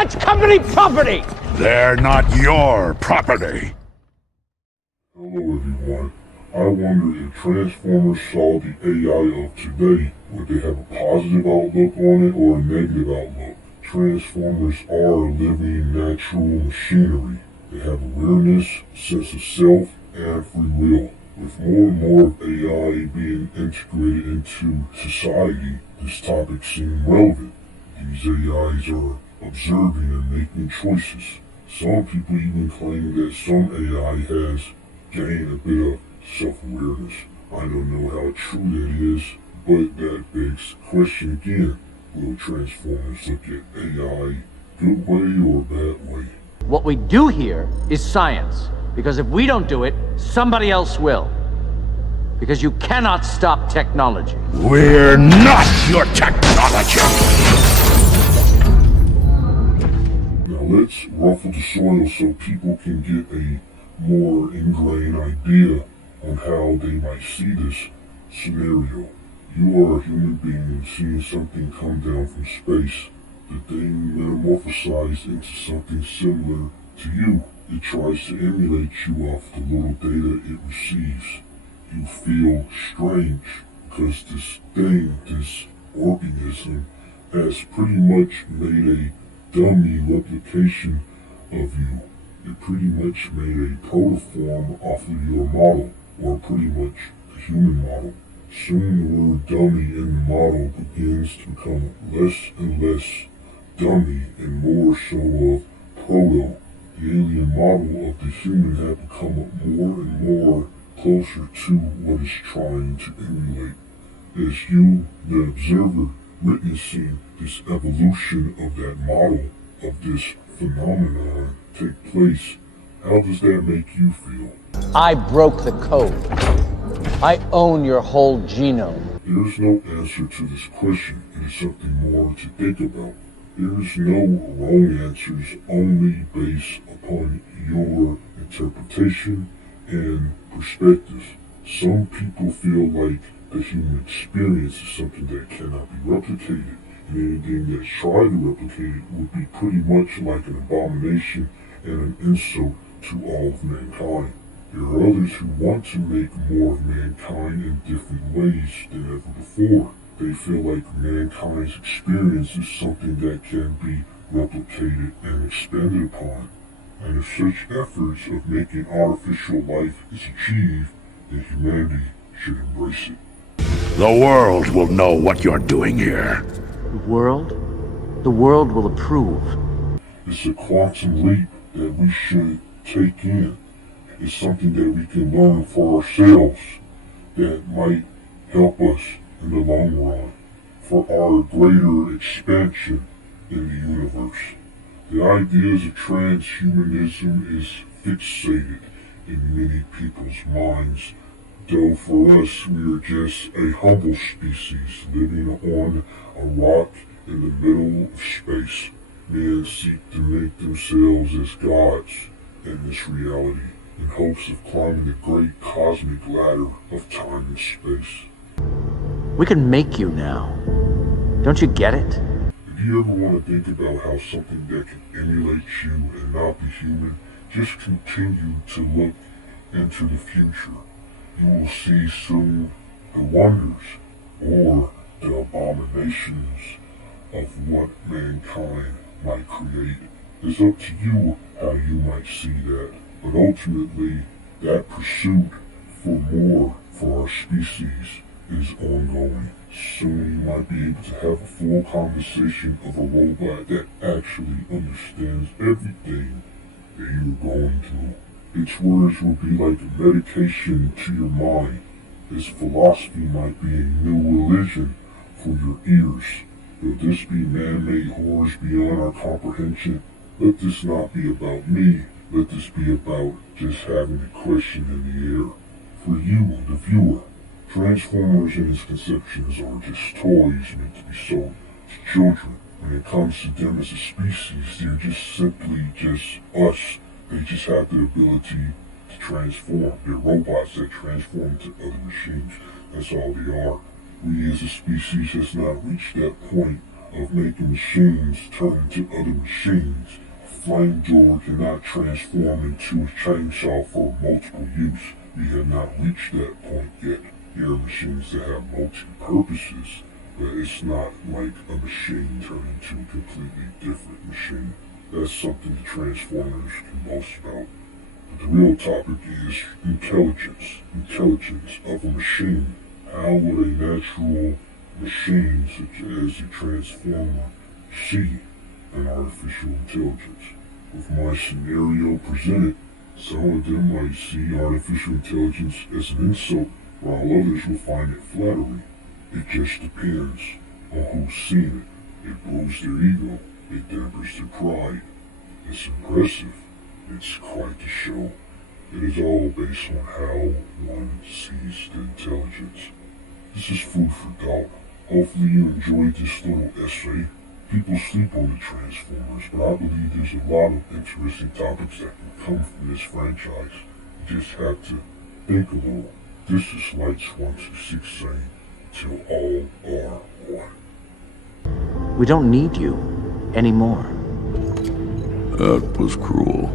That's company property! They're not your property. Hello everyone. I wonder if Transformers saw the AI of today, would they have a positive outlook on it or a negative outlook? Transformers are living natural machinery. They have awareness, sense of self, and free will. With more and more of AI being integrated into society, this topic seems relevant. These AIs are observing and making choices. Some people even claim that some AI has gained a bit of self-awareness. I don't know how true that is, but that begs the question again. Will Transformers look at AI good way or bad way? What we do here is science, because if we don't do it, somebody else will. Because you cannot stop technology. We're not your technology! Now let's ruffle the soil so people can get a more ingrained idea on how they might see this scenario. You are a human being seeing something come down from space. The thing metamorphosized into something similar to you. It tries to emulate you off the little data it receives. You feel strange because this thing, this organism, has pretty much made a dummy replication of you. It pretty much made a protoform off of your model, or pretty much the human model. Soon the word dummy in the model begins to become less and less dummy and more so of proto. The alien model of the human had become more and more closer to what it's trying to emulate. As you, the observer, witnessing this evolution of that model, of this phenomenon take place, how does that make you feel? I broke the code. I own your whole genome. There is no answer to this question. It is something more to think about. There is no wrong answers, only based upon your interpretation and perspective. Some people feel like the human experience is something that cannot be replicated, and anything that's tried to replicate it would be pretty much like an abomination and an insult to all of mankind. There are others who want to make more of mankind in different ways than ever before. They feel like mankind's experience is something that can be replicated and expanded upon. And if such efforts of making artificial life is achieved, then humanity should embrace it. The world will know what you're doing here. The world? The world will approve. It's a quantum leap that we should take in. It's something that we can learn for ourselves that might help us in the long run for our greater expansion in the universe. The ideas of transhumanism is fixated in many people's minds, though for us we are just a humble species living on a rock in the middle of space. Men seek to make themselves as gods in this reality in hopes of climbing the great cosmic ladder of time and space. We can make you now. Don't you get it? If you ever want to think about how something that can emulate you and not be human, just continue to look into the future. You will see soon the wonders or the abominations of what mankind might create. It's up to you how you might see that, but ultimately that pursuit for more for our species is ongoing. Soon you might be able to have a full conversation of a robot that actually understands everything that you're going through. Its words will be like a medication to your mind. Its philosophy might be a new religion for your ears. Will this be man-made horrors beyond our comprehension? Let this not be about me. Let this be about just having a question in the air. For you, the viewer, Transformers and its conceptions are just toys meant to be sold to children. When it comes to them as a species, they're just simply just us. They just have the ability to transform. They're robots that transform into other machines. That's all they are. We as a species has not reached that point of making machines turn into other machines. A flying droid cannot transform into a chainsaw for multiple use. We have not reached that point yet. There are machines that have multi-purposes, but it's not like a machine turning into a completely different machine. That's something the Transformers can boast about. But the real topic is intelligence. Intelligence of a machine. How would a natural machine such as a Transformer see an artificial intelligence? With my scenario presented, some of them might see artificial intelligence as an insult, while others will find it flattering. It just depends on who's seeing it. It blows their ego. It dampers their pride. It's impressive. It's quite the show. It is all based on how one sees the intelligence. This is food for thought. Hopefully you enjoyed this little essay. People sleep on the Transformers, but I believe there's a lot of interesting topics that can come from this franchise. You just have to think a little. This is Lights 126 saying, till all are one. We don't need you anymore. That was cruel.